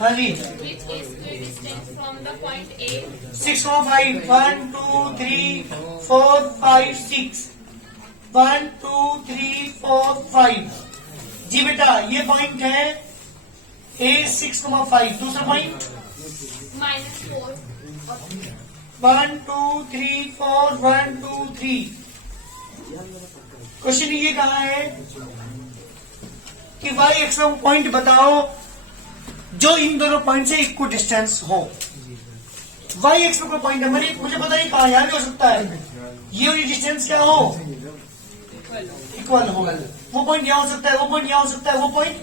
हाँ जी, which is the distance from the point A 6,5 1 2 3 4 5 6 1 2 3 4 5। जी बेटा ये पॉइंट है A 6,5। दूसरा पॉइंट -4 1 2 3 4 1 2 3। क्वेश्चन ये कहा है कि y एक्स में पॉइंट बताओ जो इन दोनों पॉइंट से इक्वल डिस्टेंस हो। y एक्स में कोई पॉइंट है, मुझे पता नहीं कहा, यहां भी हो सकता है, ये वाली डिस्टेंस क्या हो, इक्वल हो। वो पॉइंट यहां हो सकता है, वो पॉइंट यहां हो सकता है, वो पॉइंट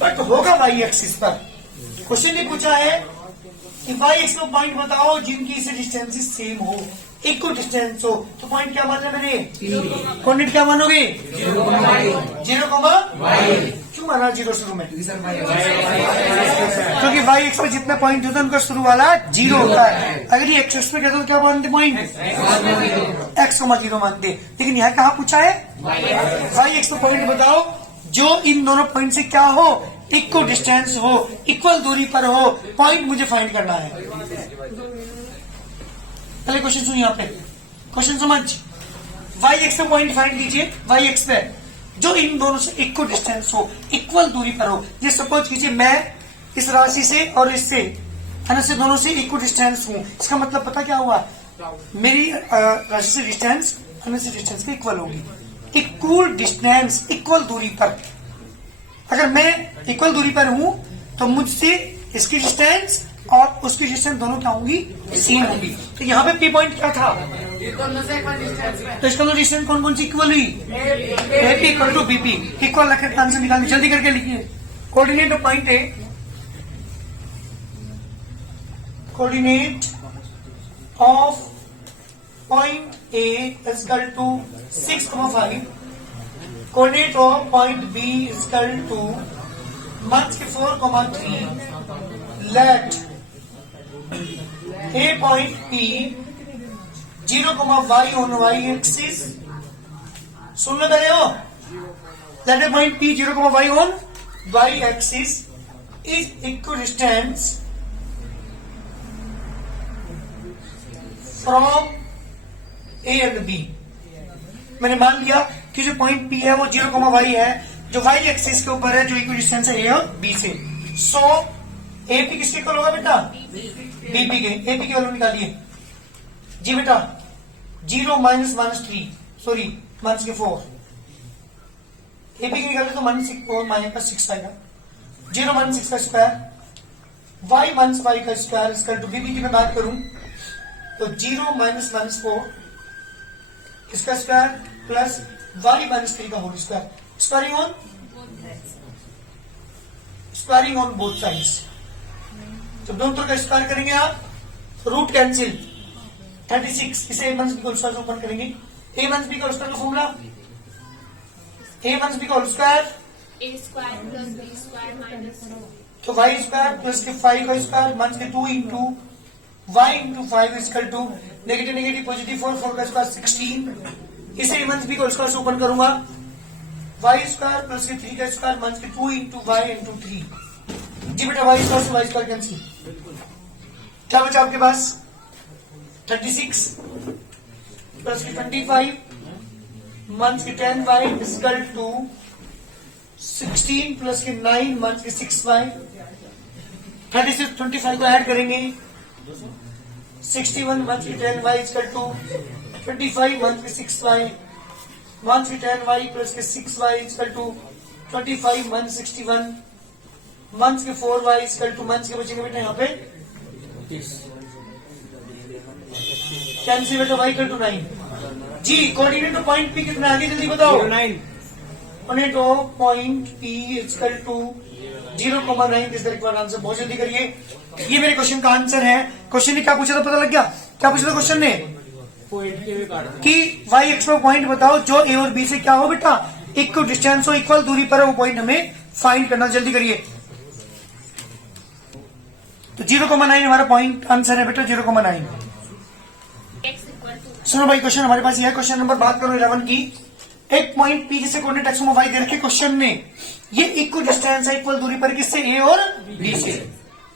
बट होगा y एक्सिस पर। क्वेश्चन ये पूछा है कि y एक्स में पॉइंट बताओ जिनकी से डिस्टेंस सेम हो, इक्वल डिस्टेंस हो। तो पॉइंट क्या माना मैंने, कोऑर्डिनेट क्या मानोगे, 0, क्यों माना 0 शुरू में, क्योंकि y एक्स में जितने पॉइंट होते हैं उनका शुरू वाला 0 होता है। अगर ये एक्स में कहते तो क्या मानते पॉइंट, x, 0 मानते। लेकिन यहाँ कहाँ पूछा है, y एक्स में पॉइंट बताओ जो इन दोनों पॉइंट से क्या हो, इक्वल डिस्टेंस हो, इक्वल दूरी पर हो। पॉइंट मुझे फाइंड करना है। पहले क्वेश्चन सुनिए, यहाँ पे क्वेश्चन समझ, y एक्स पे पॉइंट फाइंड कीजिए, y एक्स पे जो इन दोनों से इक्वल डिस्टेंस हो, इक्वल दूरी पर हो। ये सपोज कीजिए मैं इस राशि से और इससे से दोनों से इक्वल डिस्टेंस हूं। इसका मतलब पता क्या हुआ, मेरी राशि से डिस्टेंस से डिस्टेंस के इक्वल होगी। इक्वल डिस्टेंस, इक्वल दूरी पर। अगर मैं इक्वल दूरी पर हूं तो मुझसे इसकी डिस्टेंस और उसकी डिस्टेंस दोनों क्या होंगी, सेम होंगी। तो यहाँ पे पी पॉइंट क्या था, तो इसका डिस्टेंस कौन कौन सी इक्वल हुई, AP equal to BP. Equal रखे आंसर निकालिए, जल्दी करके लिखिए। Coordinate of point A, coordinate of point A equal to 6,5। Coordinate of point B equal to -4,3। Let A point P 0, y on y axis। सुन लो पहले हो, let a point P 0, y on y axis is equidistant from A and B। मैंने मान लिया कि जो point P है वो 0, y है, जो y एक्सिस के ऊपर है, जो इक्विडिस्टेंस है A और B से। सो AP किसके इक्वल होगा बेटा, बीपी के। एपी की वैल्यू निकालिए जी बेटा, 0 -3 सॉरी -4। एपी की निकालिए तो -6 आएगा। 0 -6 का स्क्वायर, y -5 का स्क्वायर इक्वल टू बीपी की मैं बात करूं तो 0 -4 इसका स्क्वायर प्लस y -3 का whole square. Squaring on both sides. तो दोनों तरफ का स्क्वायर करेंगे आप, रूट कैंसिल 36। इसे a - b का होल स्क्वायर ओपन करेंगे। a - b का होल स्क्वायर का फॉर्मूला, a - b का whole square A square plus B square minus 2 तो y स्क्वायर प्लस के 5 का स्क्वायर माइनस के 2 into y into 5 equal to negative negative positive 4 का square 16। इसे a - b का होल स्क्वायर से ओपन करूंगा, y स्क्वायर प्लस के 3 का स्क्वायर माइनस के 2 इंटू y इंटू 3। जी बेटा y स्क्वायर से y स्क्वायर कैंसिल, क्या बचा आपके पास 36 प्लस के 25 माइनस के 10y इक्वल टू 16 प्लस के 9 माइनस के 6y। 36 25 को ऐड करेंगे, 61 माइनस के 10y इक्वल टू 25 माइनस के 6y माइनस के 10y प्लस के 6y equal to 25 minus 61 minus के 4y इक्वल टू माइनस के बचेंगे बेटा यहाँ पे कैंसिल बेटा y इक्वल टू 9। जी कोऑर्डिनेट ऑफ पॉइंट P कितना आगे जल्दी बताओ, 9। Coordinate of point P equal to 0,9 is the required answer. बहुत जल्दी करिए, ये मेरे क्वेश्चन का आंसर है। क्वेश्चन ने क्या पूछा था पता लग गया, क्या पूछा था क्वेश्चन ने कि y एक्स में पॉइंट बताओ जो A और B से क्या हो बेटा, इक्वल डिस्टेंस हो, इक्वल दूरी पर है, वो पॉइंट हमें फाइंड करना। जल्दी करिए। तो 0,9 हमारा पॉइंट आंसर है बेटा, 0,9। सुनो भाई, क्वेश्चन हमारे पास ये है। क्वेश्चन नंबर बात करो 11 की। एक पॉइंट P जिसे कोऑर्डिनेट x y दे रखे क्वेश्चन ने, ये इक्वल डिस्टेंस है, इक्वल दूरी पर किससे, A और B से।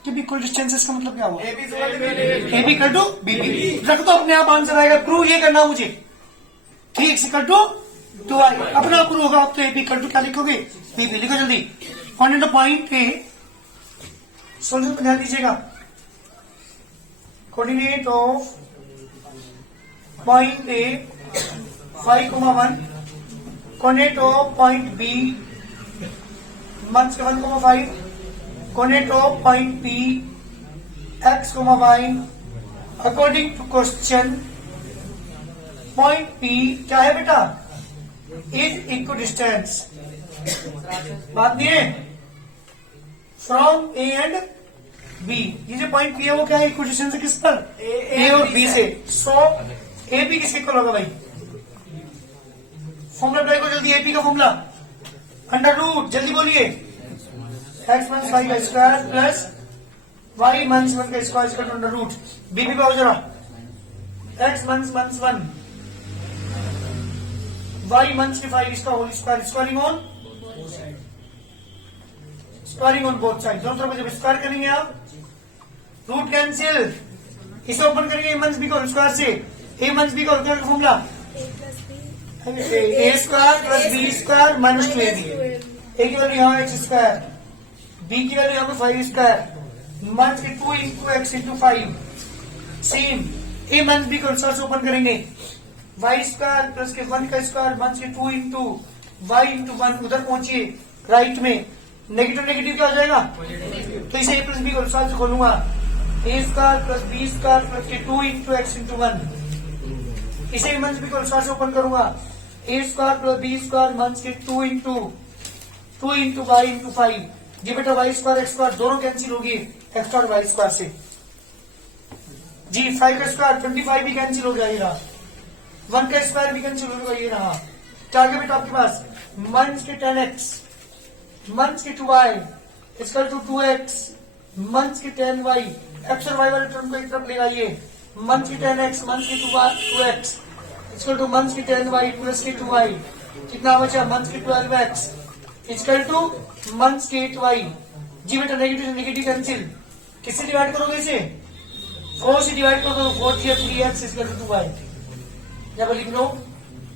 जब इक्वल डिस्टेंसेस का मतलब क्या हुआ? A B equal to B B. रख दो, अपने आप आंसर आएगा। प्रूव ये करना मुझे 3x इक्वल टू 2y, अपना प्रूव होगा। आप तो ए बी इक्वल टू क्या लिखोगे? B B. लिखो जल्दी। Coordinate of point A, solution पर ध्यान दीजिएगा। Coordinate of point A 5,1, coordinate of point B -1,5, coordinate of point P x, y। According to question point P क्या है बेटा? इज इक्व डिस्टेंस, बात नहीं है, फ्रॉम ए एंड बी। ये जो पॉइंट पी है वो क्या है? इक्व डिस्टेंस है किस पर? ए और बी से। सो ए बी किसके इक्वल होगा भाई? फॉर्मूला अप्लाई करो जल्दी। एपी का फॉर्मूला अंडर रूट, जल्दी बोलिए। x माइनस वाई का स्क्वायर प्लस वाई माइनस 1 का square equal to under root. बीबी पाओ जरा। x माइनस 1 वाई माइनस 5 इसका whole square, squaring on both side. दोनों तरफ जब स्क्वायर करेंगे आप, रूट कैंसिल, इसे ओपन करेंगे ए माइनस बी का होल स्क्वायर से। ए माइनस बी का होल स्क्वायर का formula a square plus b square minus 2ab। A की वैल्यू यहाँ एक्स स्क्वायर, बी की वैल्यू यहाँ पे 5 square minus 2 into x into 5। Same a minus b को से ओपन करेंगे, वाई स्क्वायर प्लस के 1 का square minus 2 into y into 1। उधर पहुंचिए राइट में, नेगेटिव नेगेटिव क्या हो जाएगा? तो इसे ए प्लस बी को से खोलूंगा, a square plus b square plus के 2 इंटू एक्स इंटू 1। इसे ए माइनस बी को से ओपन करूंगा, a square plus b square minus के 2 इंटू वाई इंटू 5। जी बेटा वाई स्क्वायर एक्स स्क्वायर दोनों कैंसिल होगी एक्स और वाई स्क्वायर से। जी 5 का स्क्वायर 25 भी कैंसिल हो जाएगा, 1 का स्क्वायर भी कैंसिल होगा। ये रहा क्या आगे बेटा आपके पास? माइनस के 10x माइनस के 2y इसका टू 2x माइनस के 10y। एक्स और वाई वाले टर्म को एक तरफ ले आइए, माइनस के 10x माइनस के 2x इसका टू माइनस के 10y प्लस के 2y। कितना बचा? माइनस के 12x इक्वल टू माइनस के 8y। जी बेटा नेगेटिव से नेगेटिव कैंसिल, किससे डिवाइड करोगे इसे? 4 से डिवाइड कर दो, 4 या 3x इक्वल टू 2y। जब लिख लो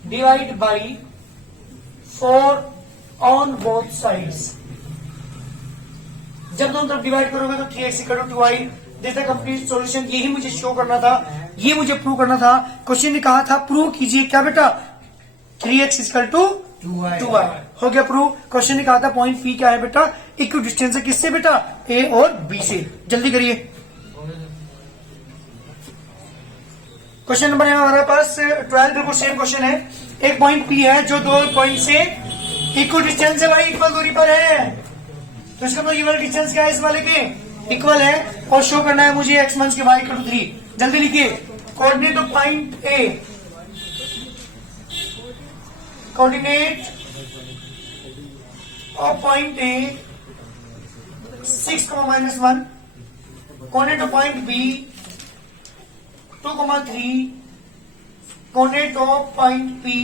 divide by 4 on both sides. जब दोनों तरफ डिवाइड करोगे तो 3x equal to 2y। This the complete solution. यही मुझे शो करना था, ये मुझे प्रूव करना था। क्वेश्चन ने कहा था प्रूव कीजिए क्या बेटा? 3x equal to 2y। हो गया प्रूव। क्वेश्चन ने कहा था पॉइंट पी क्या है बेटा? इक्व डिस्टेंस है किससे बेटा? ए और बी से। जल्दी करिए। क्वेश्चन नंबर है हमारे पास 12, बिल्कुल सेम क्वेश्चन है। एक पॉइंट पी है जो दो पॉइंट से इक्वल डिस्टेंस है भाई, इक्वल दूरी पर है। तो इसका मतलब ये वाला डिस्टेंस क्या है? इस वाले के इक्वल है और शो करना है मुझे x माइनस के y इक्वल टू 3। जल्दी लिखिए। Coordinate of point A, coordinate of point A 6, -1, coordinate of point B 2, 3, coordinate of point P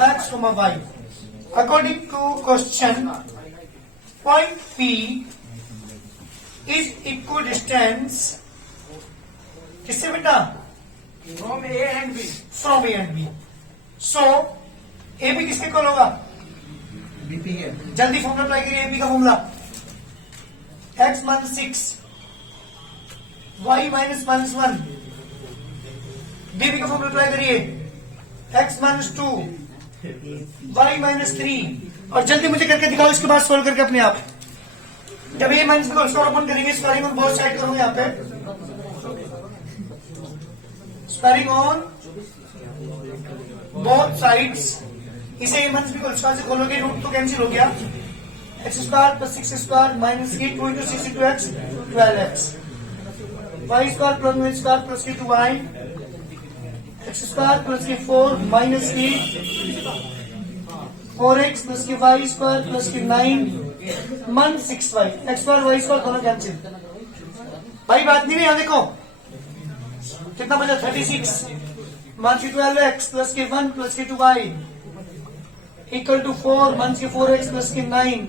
x, y। According to question point P is equidistance किससे बेटा? From A and B. So A B किसके equal होगा? BP के। जल्दी formula apply करिए। A B का formula x minus 6 y minus -1। बीबी का formula apply करिए, x माइनस 2 y माइनस 3। और जल्दी मुझे करके दिखाओ इसके बाद सोल्व करके अपने आप। जब ए माइनस को स्क्वायर ओपन करेंगे, स्क्वायरिंग ऑन बोथ साइड करूंगा यहाँ पे, स्क्वायरिंग ऑन बोथ साइड्स। इसे ए माइनस को स्क्वायर से खोलोगे, रूट तो कैंसिल हो गया। X square plus 6 square minus 8 2 into 6 into x 12x। Y square plus y square plus के 2y, एक्स स्क्वायर प्लस के 4 माइनस के 4x प्लस के वाई स्क्वायर प्लस के 9 मन 6y। X square y square दोनों cancel. भाई बात नहीं है, यहाँ देखो कितना बचा? 36 मान के 12x प्लस के 1 प्लस के 2y इक्वल टू 4 मान के 4x प्लस के 9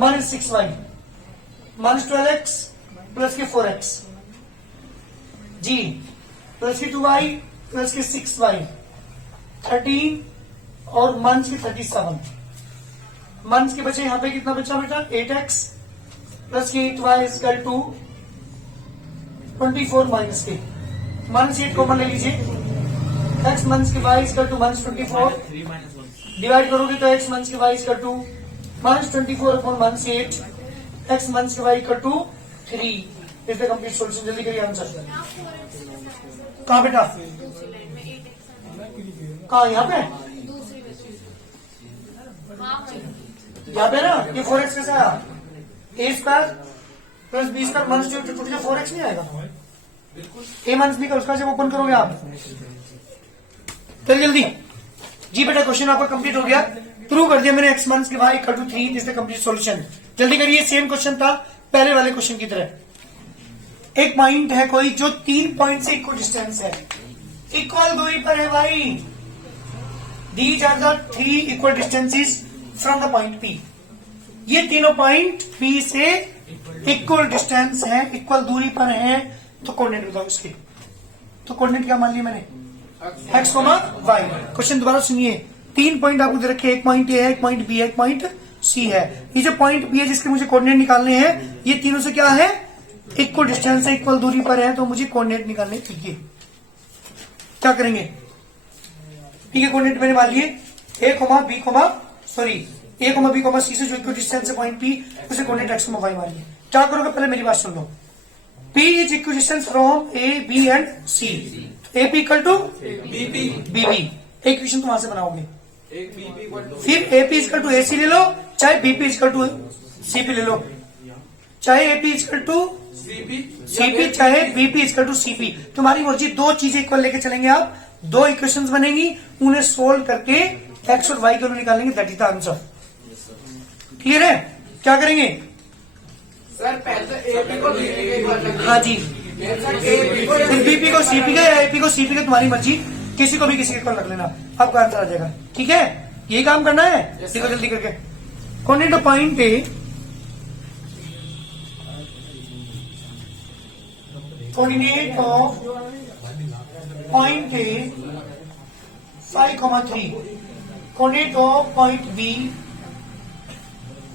मन 6y। माइनस 12x प्लस के 4x जी प्लस के 2y प्लस के 6y 13 और माइनस के 37 माइनस के बचे यहाँ पे कितना बचा बेटा 8x प्लस के 8y इक्वल टू 24 माइनस के माइनस 8 कॉमन ले लीजिए x माइनस के y equal to minus 24 divide करोगे तो x माइनस के y equal to minus 24 upon minus 8 x minus के y equal to 3 is the complete solution. जल्दी करिए आंसर। यहाँ 4x के साथ कहाँ बेटा दूसरी लाइन में 8x कहाँ यहाँ पे दूसरी में हाँ वही यहाँ पे ना ये 4x कैसे आया a square plus b square minus two 4x नहीं आएगा ए माइनस बी का उसका जब ओपन करोगे आप चल जल्दी जी बेटा क्वेश्चन आपका कंप्लीट हो गया प्रूव कर दिया मैंने x माइनस के y equal to 3 is the complete solution. जल्दी करिए सेम क्वेश्चन था पहले वाले क्वेश्चन की तरह। एक पॉइंट है कोई जो 3 पॉइंट से इक्वल डिस्टेंस है इक्वल दूरी पर है भाई these are the 3 equal distances from the point P। ये तीनों पॉइंट P से इक्वल डिस्टेंस है इक्वल दूरी पर है तो कोऑर्डिनेट बताओ इसके। तो कोऑर्डिनेट क्या मान लिया मैंने x, y। क्वेश्चन दोबारा सुनिए 3 पॉइंट आपको दे रखे एक पॉइंट ए है एक पॉइंट बी है एक पॉइंट सी है। ये जो पॉइंट बी है जिसके मुझे कोऑर्डिनेट निकालने हैं ये तीनों से क्या है इक्वल डिस्टेंस है इक्वल दूरी पर है तो मुझे कोऑर्डिनेट निकालने चाहिए। क्या करेंगे पी के कोऑर्डिनेट मैंने मान लिए ए बी सी से जो इक्वल डिस्टेंस है पॉइंट पी उसे कोऑर्डिनेट x, y मान लिए। क्या करोगे पहले मेरी बात सुन लो P is equal distance from A B and C A P equal to बीबी एक क्वेश्चन तो वहां से बनाओगे फिर A P equal to A C ले लो चाहे B P equal to C P ले लो चाहे A P equal to C P चाहे B P equal to C P तुम्हारी मर्जी दो चीजें इक्वल लेके चलेंगे आप दो इक्वेशंस बनेंगी उन्हें सोल्व करके एक्स और वाई के लिए निकालेंगे that is the answer. Clear है क्या करेंगे सर पहले एपी को बीपी के एक बार लग हाँ जी फिर बीपी को सीपी का या एपी को सीपी का तुम्हारी मर्जी किसी को भी किसी को रख लेना आपका आंसर आ जाएगा। ठीक है यही काम करना है देखो जल्दी करके कोऑर्डिनेट पॉइंट पे coordinate of point A 5,3 coordinate of point B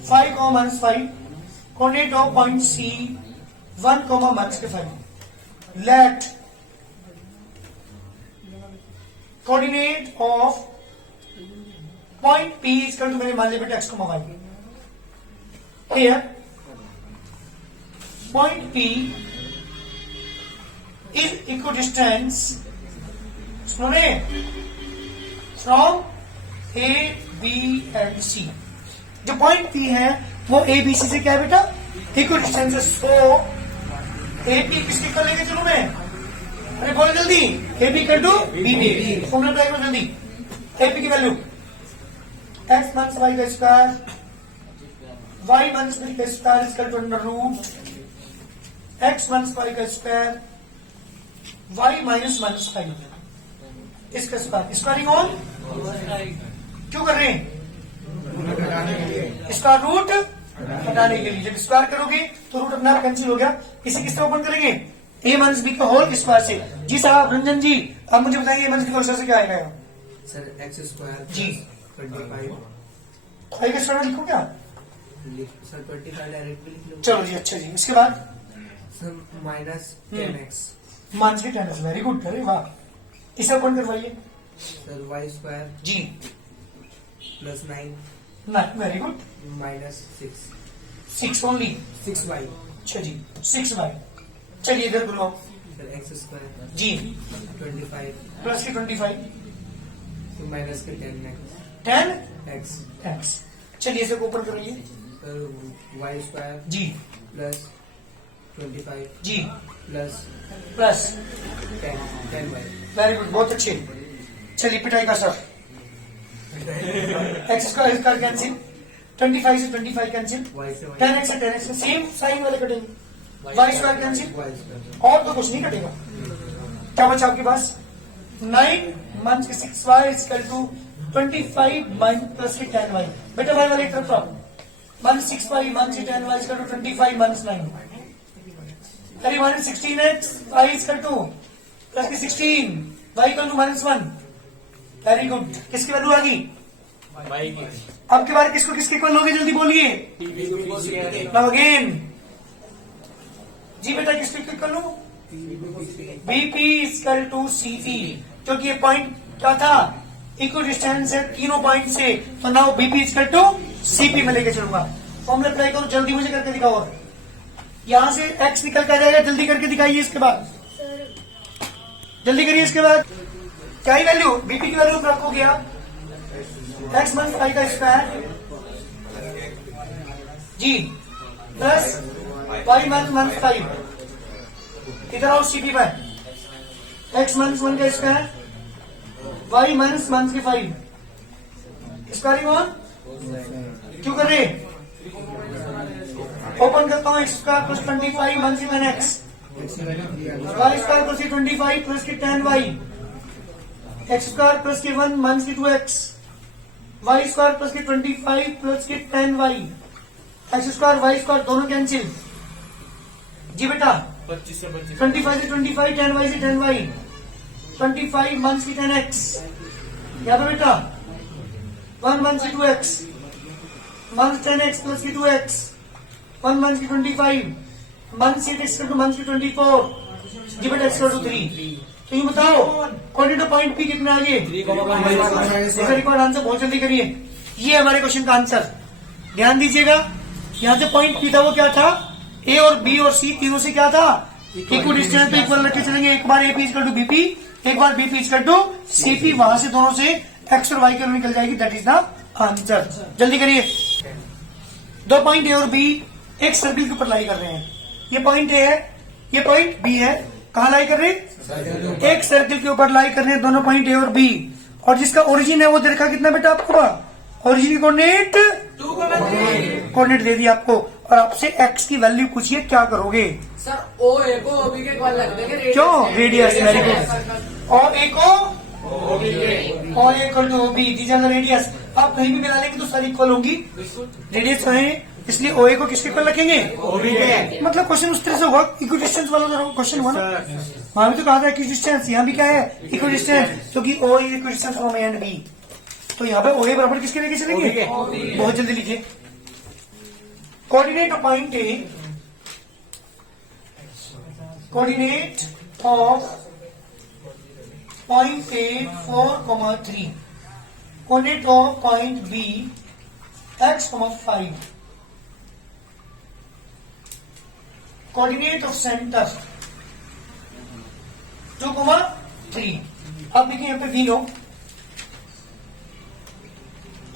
5,5 coordinate of point C 1,5 let coordinate of point P is equal to मैंने मान लिया बेटा x, y। Here point P is equidistance सुनो from A, B and C। जो point P है वो A, B, C से क्या है बेटा equidistance है। so एपी किसके कर लेके चलू मैं अरे बोलो जल्दी एपी कर दो बीबी फॉर्मूला अप्लाई करो जल्दी एपी की वैल्यू एक्स माइनस वाई का स्क्वायर वाई माइनस बी का square equal to under root x minus y का square y minus minus five इसका स्क्वायर स्क्वायरिंग ऑन क्यों कर रहे हैं स्क्वायर रूट हटाने के लिए। जब स्क्वायर करोगे तो रूट अपना कैंसिल हो गया इसे किससे ओपन करेंगे ए माइनस बी का होल स्क्वायर से। जी साहब रंजन जी अब मुझे बताइए ए माइनस बी का होल स्क्वायर से क्या आएगा सर एक्स स्क्वायर जी 25 फाइव का स्क्वायर लिखो क्या सर 25 डायरेक्ट लिख लो। चलो जी अच्छा जी इसके बाद सर माइनस 10x माइनस के 10 वेरी गुड अरे वाह इसे ओपन करवाइए सर वाई स्क्वायर जी plus 9 very good minus 6 only 6y अच्छा जी 6 बाई चलिए इधर बुलाओ सर एक्स स्क्वायर जी 25 प्लस के 25 तो माइनस के 10x 10 एक्स एक्स चलिए इसे ओपन करिए सर वाई स्क्वायर जी प्लस 25 जी plus plus 10y very good बहुत अच्छे चलिए पिटाई का सर एक्स स्क्वायर कैंसिल 25 से 25 कैंसिल y से 10x से 10x से सेम साइन वाले कटेंगे y square cancel y square और तो कुछ नहीं कटेगा। क्या बचा आपके पास 9 माइनस के 6y equal to 25 minus plus के 10y बेटा वाई वाले एक तरफ आओ minus 6 y minus 10 y is equal to 25 minus 9. Carry minus 16x y is equal to plus की 16 y equal to minus 1. Very good. किसकी वैल्यू आ गई? अब के बाद किसको किसके इक्वल होगी जल्दी बोलिए. नाउ अगेन जी बेटा किसके इक्वल हो? बीपी इक्वल टू सीपी, क्योंकि ये पॉइंट क्या था? इक्वल डिस्टेंस है तीनों पॉइंट से, तो now BP equal to CP में लेके चलूंगा. फॉर्मूला अप्लाई करो जल्दी, मुझे करके दिखाओ. यहां से एक्स निकल कर जाएगा, जल्दी करके दिखाइए. इसके बाद जल्दी करिए. इसके बाद क्या ही वैल्यू? बीपी की वैल्यू रखो गया एक्स माइनस फाइव का स्क्वायर जी प्लस वाई माइनस 5. इधर आओ सीपी पर. एक्स माइनस 1 का square y minus 5. Squaring on क्यों कर रहे? ओपन करता हूं. X square plus 25 minus x y square plus 25 plus की 10 वाई एक्स स्क्वायर प्लस की 1 माइनस की 2x वाई स्क्वायर प्लस की 25 प्लस की 10 y x square y square दोनों कैंसिल जी बेटा. 25 से 25 10 वाई से 10 वाई 25 माइनस की 10x यहाँ पे बेटा 1 माइनस की 2x माइनस 10x प्लस की 2x 1 माइनस की 25 माइनस 8x टू माइनस की 24 जी बेटा x टू 3. तो ये बताओ कोऑर्डिनेट पॉइंट पी कितना आगे? इसका रिकॉर्ड आंसर बहुत जल्दी करिए. ये हमारे क्वेश्चन का आंसर. ध्यान दीजिएगा. यहाँ से पॉइंट पी था वो क्या था? ए और बी और सी तीनों से क्या था? इक्वल डिस्टेंस पे इक्वल रख के चलेंगे. एक बार एपी इक्वल टू बीपी, एक बार बीपी इक्वल टू सीपी. वहां से दोनों से एक्स और वाई की निकल जाएगी. That is the answer. जल्दी करिए. दो पॉइंट ए और बी एक सर्किल के ऊपर लाई कर रहे हैं. ये पॉइंट ए है, ये पॉइंट बी है. कहाँ लाई कर रहे हैं? एक सर्किल के ऊपर लाई कर रहे हैं दोनों पॉइंट ए और बी. और जिसका ओरिजिन है वो देखा कितना बेटा आपको? ओरिजिन कोऑर्डिनेट कोऑर्डिनेट दे दिया आपको. और आपसे एक्स की वैल्यू पूछिए, क्या करोगे? सर ओ ए को ओबी के इक्वल रख देंगे. क्यों? रेडियस. Very good. और ए को और इक्वल टू ओबी. दीजिए रेडियस. आप कहीं भी मिला लेंगे तो सारी इक्वल होंगी. रेडियस है इसलिए ओए को किसके इक्वल रखेंगे? ओबी के. मतलब क्वेश्चन उस तरह से होगा. इक्वल डिस्टेंस वाला क्वेश्चन हुआ ना. वहां भी तो कहा था इक्वल डिस्टेंस. यहाँ भी क्या है? Equal distance. क्योंकि O is equal distance from A and B. तो यहाँ पे ओए बराबर किसके लेके चलेंगे? बहुत जल्दी लिखिए. Coordinate of point A, coordinate of point A 4,3, coordinate of point B x, 5, coordinate of centre 2,3. अब देखिए यहाँ पे वी लो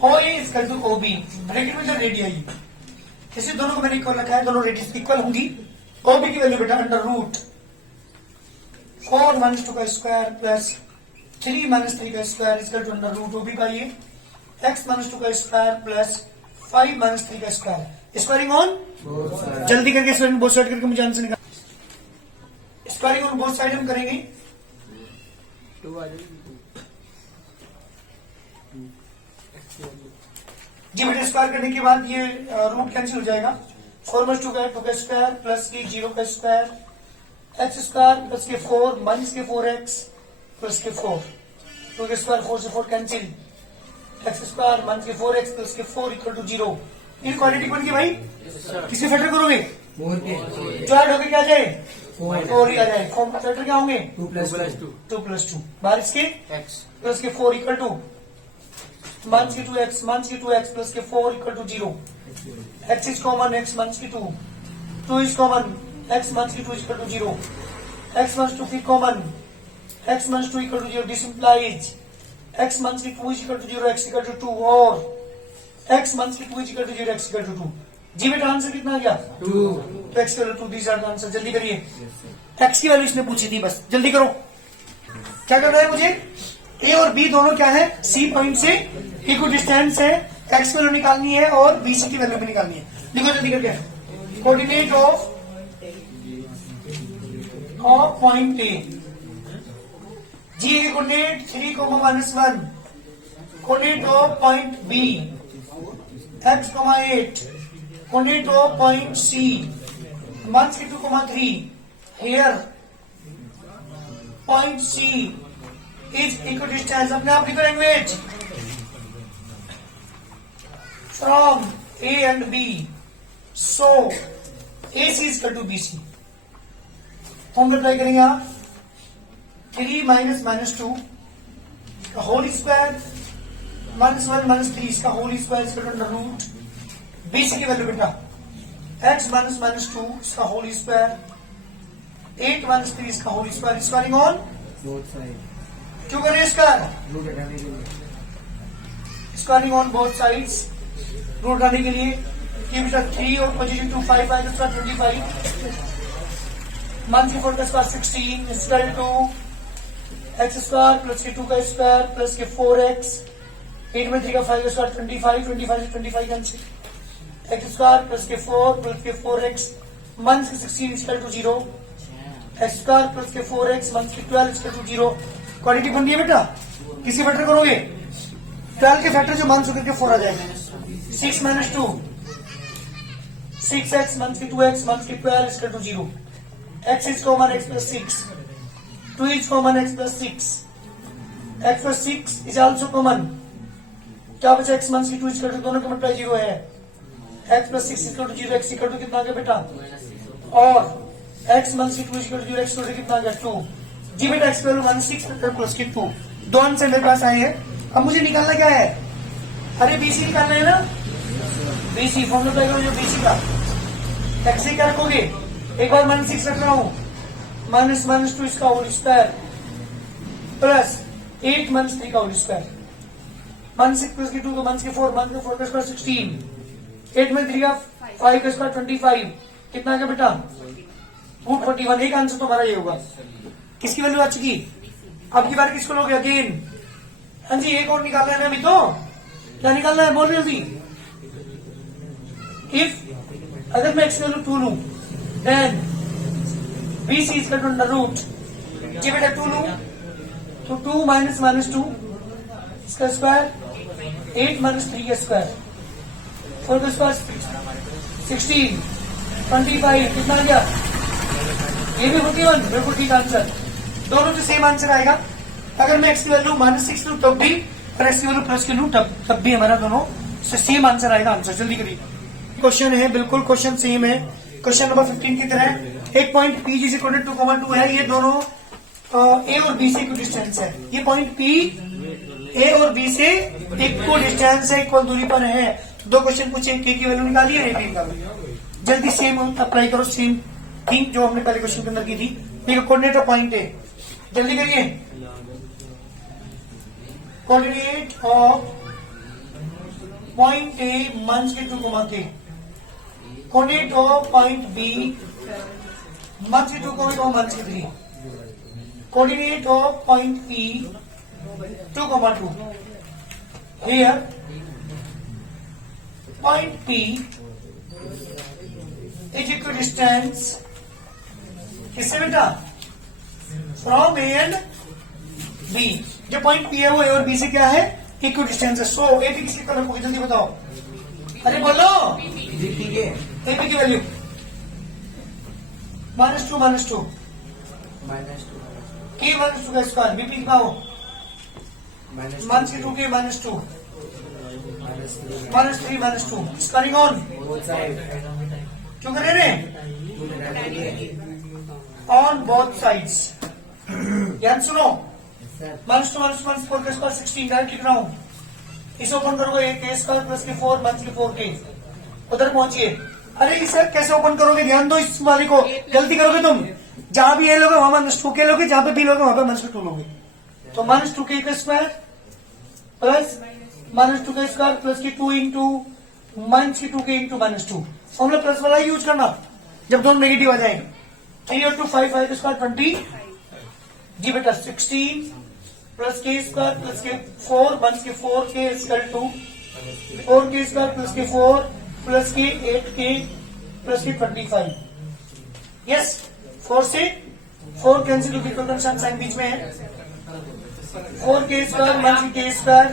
O A equal to O B. Bracket में जो रेडियस इसे दोनों को मैंने इक्वल रखा है. दोनों रेडियस इक्वल होंगी. ओ बी की वैल्यू बेटा अंडर रूट 4 माइनस 2 का स्क्वायर प्लस 3 माइनस 3 का square equal to under root O B पाइए x माइनस 2 का स्क्वायर प्लस 5 माइनस 3 का स्क्वायर. स्क्वायरिंग ऑन जल्दी करके स्क्वायरिंग बोथ साइड करके मुझे आंसर निकाल. स्क्वायरिंग ऑन बोथ साइड हम करेंगे. जी बेटा स्क्वायर करने के बाद ये रूट कैंसिल हो जाएगा. 4 माइनस 2 का स्क्वायर प्लस की 0 का स्क्वायर एक्स स्क्वायर प्लस के 4 माइनस के 4x प्लस के 4 2 के स्क्वायर 4 से 4 कैंसिल एक्स स्क्वायर माइनस के 4x प्लस के 4 इक्वल टू 0. इन क्वालिटी बन गई भाई. किसे फैक्टर करोगे? जो ऐड होके क्या जाए? 4 ही आ जाए. फॉर्म का फैक्टर क्या होंगे? 2 प्लस 2 बारिश के x प्लस के 4 इक्वल टू माइनस की 2x माइनस की 2x प्लस के 4 equal to 0. x is common x minus की 2 इज कॉमन x माइनस की 2 इक्वल टू 0. x माइनस 2 की common x minus 2 equal to 0. This implies x minus की 2 equal to 0 x equal to 2 और x minus की 2 equal to 0 x equal to 2. जी बेटा answer कितना आ गया? 2. तो x equal to 2 this are the answer. जल्दी करिए. x की वैल्यू इसने पूछी थी. बस जल्दी करो. क्या करना है मुझे? ए और बी दोनों क्या है? सी पॉइंट से इक्वल डिस्टेंस है. एक्स की वैल्यू निकालनी है और बी सी की वैल्यू भी निकालनी है. लिखो जल्दी करके. Coordinate of point A. जी के coordinate 3,-1. Coordinate of point B x, 8 coordinate of point C मंथ के 2,3 here point C is equal distance अपने आप लिखो लैंग्वेज from A and B so A C is to B C हम apply करेंगे आप 3 माइनस माइनस 2 का होल स्क्वायर माइनस 1 माइनस 3 इसका होल स्क्वायर इसका अंडर रूट बी सी की वैल्यू बेटा x माइनस माइनस 2 इसका होल स्क्वायर 8 माइनस 3 इसका होल स्क्वायर स्क्वायरिंग ऑन क्यों करें इसका squaring on both sides root डालने के लिए कि बेटा 3 और पोजीशन 2 5 5 इसका 25 मान के 4 का square 16 equal to x square plus के 2 का स्क्वायर प्लस के 4x 8 में 3 का 5 का स्क्वायर 25 25 से 25 कैंसिल एक्स स्क्वायर प्लस के 4 प्लस के 4x मान के 16 equal to 0 x square plus के 4x मान के 12 इक्वल टू 0 क्वांटिटी बन रही है बेटा किसी फैक्टर करोगे 12 के फैक्टर जो मान सुकर के 4 आ जाएगा 6 माइनस 2 6x मान के 2x मान के 12 equal to 0 x is common x plus 6 2 is common x plus 6 x plus 6 is also common क्या बचा x माइनस 2 इक्वल टू दोनों का मल्टीप्लाई 0 है x plus 6 equal to 0 x equal to कितना आ गया बेटा और x minus 2 equal to 0 x equal to कितना आ गया 2 जी बेटा x वैल्यू माइनस 6 प्लस के 2 दो आंसर मेरे पास आए हैं अब मुझे निकालना क्या है अरे BC निकालना है ना BC फॉर्मूला अप्लाई करो जो BC का x से क्या रखोगे एक बार माइनस 6 रख रहा हूं माइनस माइनस 2 इसका होल स्क्वायर प्लस 8 माइनस 3 का होल स्क्वायर माइनस 6 प्लस के 2 का माइनस के 4 माइनस के 4 का स्क्वायर 16 8 में 3 का 5 का स्क्वायर 25 कितना आ गया बेटा रूट 41 एक आंसर तो हमारा ये होगा किसकी वैल्यू आ चुकी अब की बार किसको लोगे अगेन हाँ जी एक और निकालना है ना अभी तो क्या निकालना है बोल जल्दी इफ अगर मैं एक्स वैल्यू 2 लूं then BC is equal to under root जी बेटा 2 लूं तो 2 माइनस माइनस 2 इसका स्क्वायर 8 माइनस 3 का स्क्वायर 4 का स्क्वायर 16 25 कितना आ गया ये भी 41 बिल्कुल ठीक आंसर दोनों से सेम आंसर आएगा अगर मैं x की वैल्यू माइनस 6 लूं तब भी और x की वैल्यू प्लस की लूं तब भी हमारा दोनों से सेम आंसर आएगा आंसर जल्दी करिए क्वेश्चन है बिल्कुल क्वेश्चन सेम है क्वेश्चन नंबर 15 की तरह एक पॉइंट P जिस इक्वल टू 2,2 है ये दोनों A और B से इक्वल डिस्टेंस है ये पॉइंट P A और B से इक्वल डिस्टेंस है इक्वल दूरी पर है दो क्वेश्चन पूछे K की वैल्यू निकालिए A की निकालिए जल्दी सेम अप्लाई करो सेम थिंग जो हमने पहले क्वेश्चन के अंदर की थी ये कोऑर्डिनेट पॉइंट है जल्दी करिए कोऑर्डिनेट ऑफ पॉइंट ए मंच के 2, के कोऑर्डिनेट ऑफ पॉइंट बी मंच के 2, मंच के 3 coordinate of point P 2,2 here point P is equal distance किससे बेटा फ्रॉम ए एंड बी जो पॉइंट पी है वो ए और बी से क्या है इक्वल डिस्टेंस है सो ए पी किसकी तरफ होगी जल्दी बताओ अरे बोलो ए पी की वैल्यू -2 -2 के -2 का स्क्वायर बी पी कितना हो -2 के -2 -3 -2 स्क्वायरिंग ऑन क्यों कर रहे ऑन बोथ साइड्स ध्यान सुनो -2 -1 4 का स्क्वायर 16 डायरेक्ट लिख रहा हूं इसे ओपन करोगे के स्क्वायर प्लस के 4 माइनस के 4 के उधर पहुंचिए अरे इसे कैसे ओपन करोगे ध्यान दो इस वाले को गलती करोगे तुम जहां भी ए लोगे वहां -2 के लोगे जहां पे बी लोगे वहां पे -2 लोगे तो -2 के स्क्वायर प्लस -2 का स्क्वायर प्लस के 2 इंटू -2 के इंटू -2 फॉर्मूला प्लस वाला यूज करना जब दोनों नेगेटिव आ जाएंगे 3 और 2 5 5 स्क्वायर 20 जी बेटा 16 प्लस के स्क्वायर प्लस के 4 माइनस के 4 के स्क्वायर 2 4 के स्क्वायर प्लस के 4 प्लस के 8 के प्लस के 25 यस 4 से 4 कैंसिल होकर साइन बीच में है 4 के स्क्वायर माइनस के स्क्वायर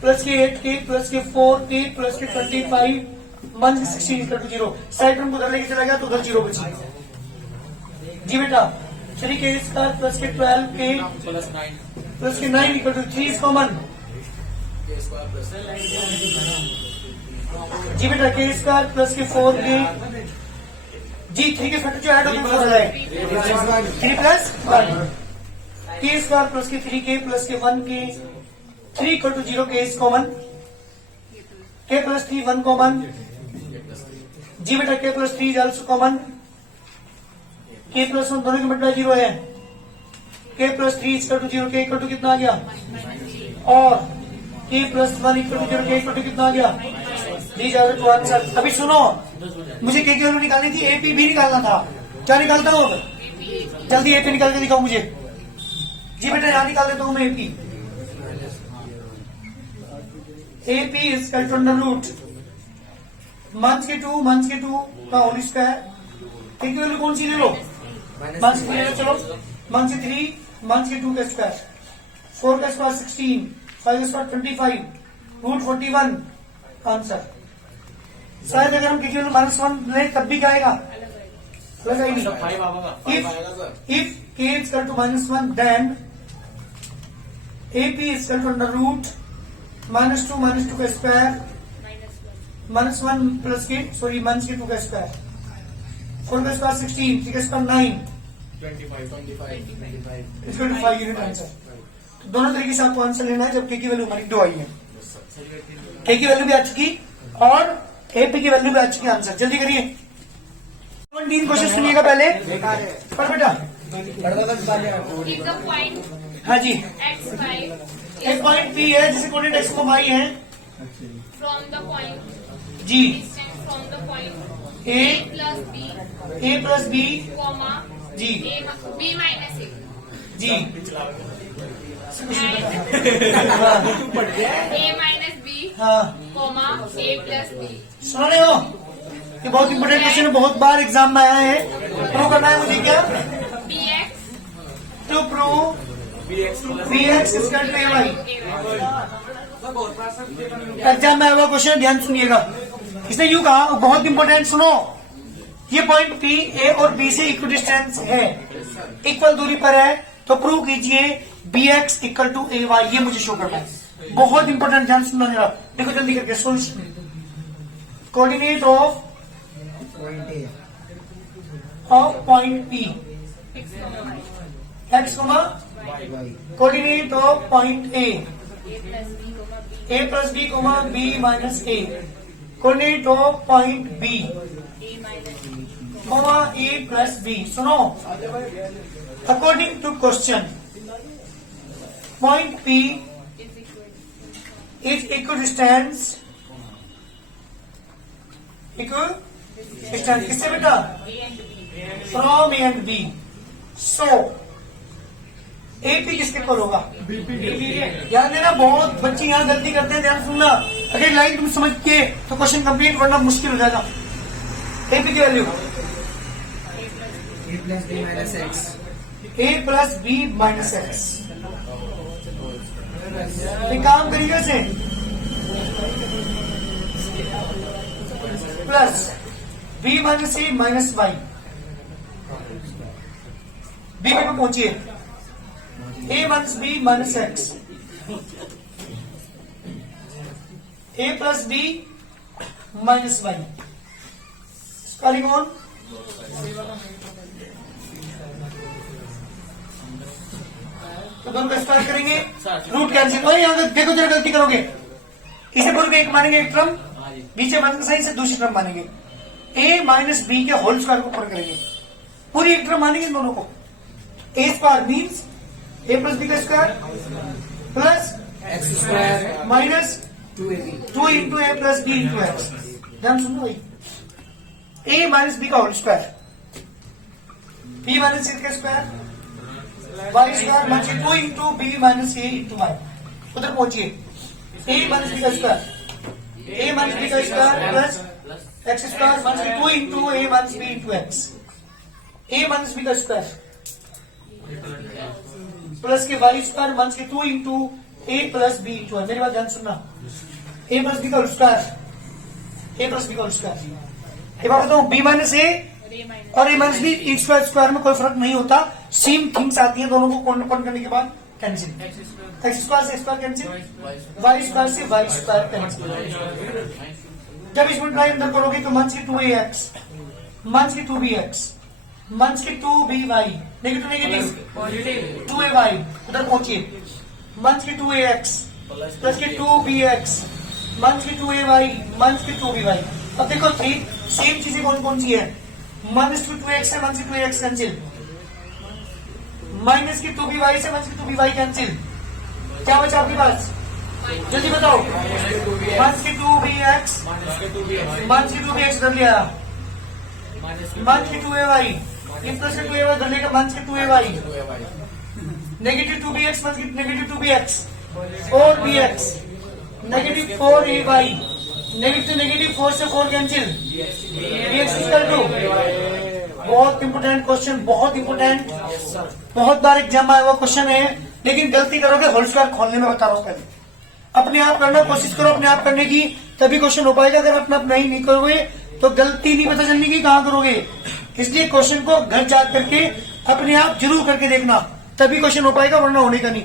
प्लस के 8 के प्लस के 4 के प्लस के 25 1 से 16 इक्वल टू 0। साइड टर्म को उधर लेके चला गया तो उधर 0 बची। जी बेटा 3k स्क्वायर प्लस के 12k प्लस के 9 इक्वल टू 3 इज कॉमन। जी बेटा k स्क्वायर प्लस के 4k जी 3 के फैक्टर जो ऐड होकर 4 आ जाए 3 प्लस 1 k स्क्वायर प्लस के 3k प्लस के 1k 3 equal to 0 k is common. k प्लस 3 1 कॉमन। जी बेटा k प्लस 3 इज आल्सो कॉमन। k प्लस 1 दोनों की मल्टीप्लाई 0 है। k प्लस 3 equal to 0 k equal to कितना आ गया और k प्लस 1 equal to 0 k equal to कितना आ गया। These are two answer. अभी सुनो मुझे k की वैल्यू निकालनी थी AP भी निकालना था। क्या निकालता हूँ जल्दी AP निकाल के दिखाओ मुझे। जी बेटा यहाँ निकाल देता हूँ मैं AP। AP is equal to under root मंथ के 2 का होल स्क्वायर। k की वैल्यू कौन सी ले लो मंथ से ले लो। चलो मंथ से 3 मंथ के 2 का स्क्वायर 4 का स्क्वायर 16 5 का स्क्वायर 25 रूट 41 आंसर। शायद अगर हम किसी -1 ले तब भी क्या आएगा अलग आएगी। If k is equal to -1 then AP is equal to under root -2 का स्क्वायर -1 प्लस के सॉरी मंथ के 2 का स्क्वायर 4 का स्क्वायर 16 3 का स्क्वायर 9 25 5 यूनिट आंसर। तो दोनों तरीके से आपको आंसर लेना है जब k की वैल्यू हमारी 2 आई है। k की वैल्यू भी आ चुकी और AP की वैल्यू भी आ चुकी आंसर। जल्दी करिए 17 क्वेश्चन सुनिएगा पहले पर बेटा। If the point हाँ जी x5 एक पॉइंट P है जिसे कोऑर्डिनेट x y है from the point जी distance from the point A A plus B, comma जी B minus A जी and A minus B, हाँ comma A plus B. सुन रहे हो ये बहुत इंपोर्टेंट क्वेश्चन है, बहुत बार एग्जाम में आया है। प्रूव करना है मुझे क्या Bx to prove Bx is equal to AY। Exam में आया हुआ क्वेश्चन ध्यान सुनिएगा। इसने यूं कहा बहुत इंपोर्टेंट सुनो ये पॉइंट P A और B से इक्वल डिस्टेंस है इक्वल दूरी पर है तो प्रूव कीजिए Bx इक्वल टू AY। ये मुझे शो करना है बहुत इंपोर्टेंट ध्यान सुनना मेरा। देखो जल्दी करके solution coordinate of point P x coordinate of point A plus B, B minus A coordinate of point B A plus B। सुनो according to question point P is equidistance किससे बेटा from A and B। So AP किसके पर होगा ध्यान देना। बहुत बच्चे यहाँ गलती करते हैं ध्यान सुनना। अगर लाइन तुम समझ के तो क्वेश्चन कंप्लीट करना मुश्किल हो जाएगा। AP की वैल्यू A plus B minus x. एक काम करिएगा से plus B minus A minus y B पे पहुंचिए A minus B minus x A plus B minus y काली कौन तो दोनों का स्क्वायर करेंगे रूट कैंसिल। और यहाँ देखो जरा गलती करोगे इसे बोल के एक मानेंगे एक टर्म बीच में साइन से दूसरी टर्म मानेंगे A माइनस B के होल स्क्वायर को ऊपर करेंगे पूरी एक टर्म मानेंगे दोनों को। A square means A plus B का square plus x square minus 2 into A plus B into x. ध्यान सुनो भाई A माइनस B का whole square B minus C का square y square minus 2 into B minus A into y. उधर पहुंचिए A minus B का square A minus B का square plus x square minus 2 into A minus B into x. A minus B का square plus के Y square minus के 2 into A plus B into. मेरी बात ध्यान सुनना A plus B का square ए plus B का होल स्क्वायर। एक बात बताऊं, बी माइनस ए और ए माइनस बी एक स्क्वायर स्क्वायर में कोई फर्क नहीं होता, सेम थिंग्स आती है दोनों को कौन करने के बाद कैंसिल। एक्स स्क्वायर से स्क्वायर कैंसिल, वाई स्क्वायर से वाई स्क्वायर कैंसिल। जब इस मल्टीप्लाई अंदर करोगे तो मंस की 2ax, मंस की 2bx, मंस की 2by, नेगेटिव नेगेटिव 2ay, उधर पहुंचिए, मंस की 2ax प्लस की 2bx, मंस की 2ay, मंस की 2by। अब देखो थ्री सेम चीजें कौन कौन सी है, माइनस की 2x से माइनस की 2x कैंसिल, माइनस की 2by से माइनस की 2by कैंसिल। क्या बचा आपके पास, जल्दी बताओ, माइनस की 2bx, माइनस की 2bx कर लिया, माइनस की 2ay, प्लस की 2ay कर लेगा, माइनस की 2ay, नेगेटिव 2bx माइनस की negative 2bx, 4bx, negative 4ay, negative negative 4 से 4 कैंसिल, bx इक्वल टू, बहुत इंपोर्टेंट क्वेश्चन, बहुत इंपोर्टेंट, बहुत बार एग्जाम आया हुआ क्वेश्चन है, लेकिन गलती करोगे होल स्क्वायर खोलने में, बता रहा हूं पहले अपने आप करना कोशिश करो, अपने आप करने की तभी क्वेश्चन हो पाएगा। अगर अपने आप नहीं करोगे तो गलती नहीं पता चलने की कहां करोगे, इसलिए क्वेश्चन को घर जा करके अपने आप जरूर करके देखना, तभी क्वेश्चन हो पाएगा, वरना होने का नहीं।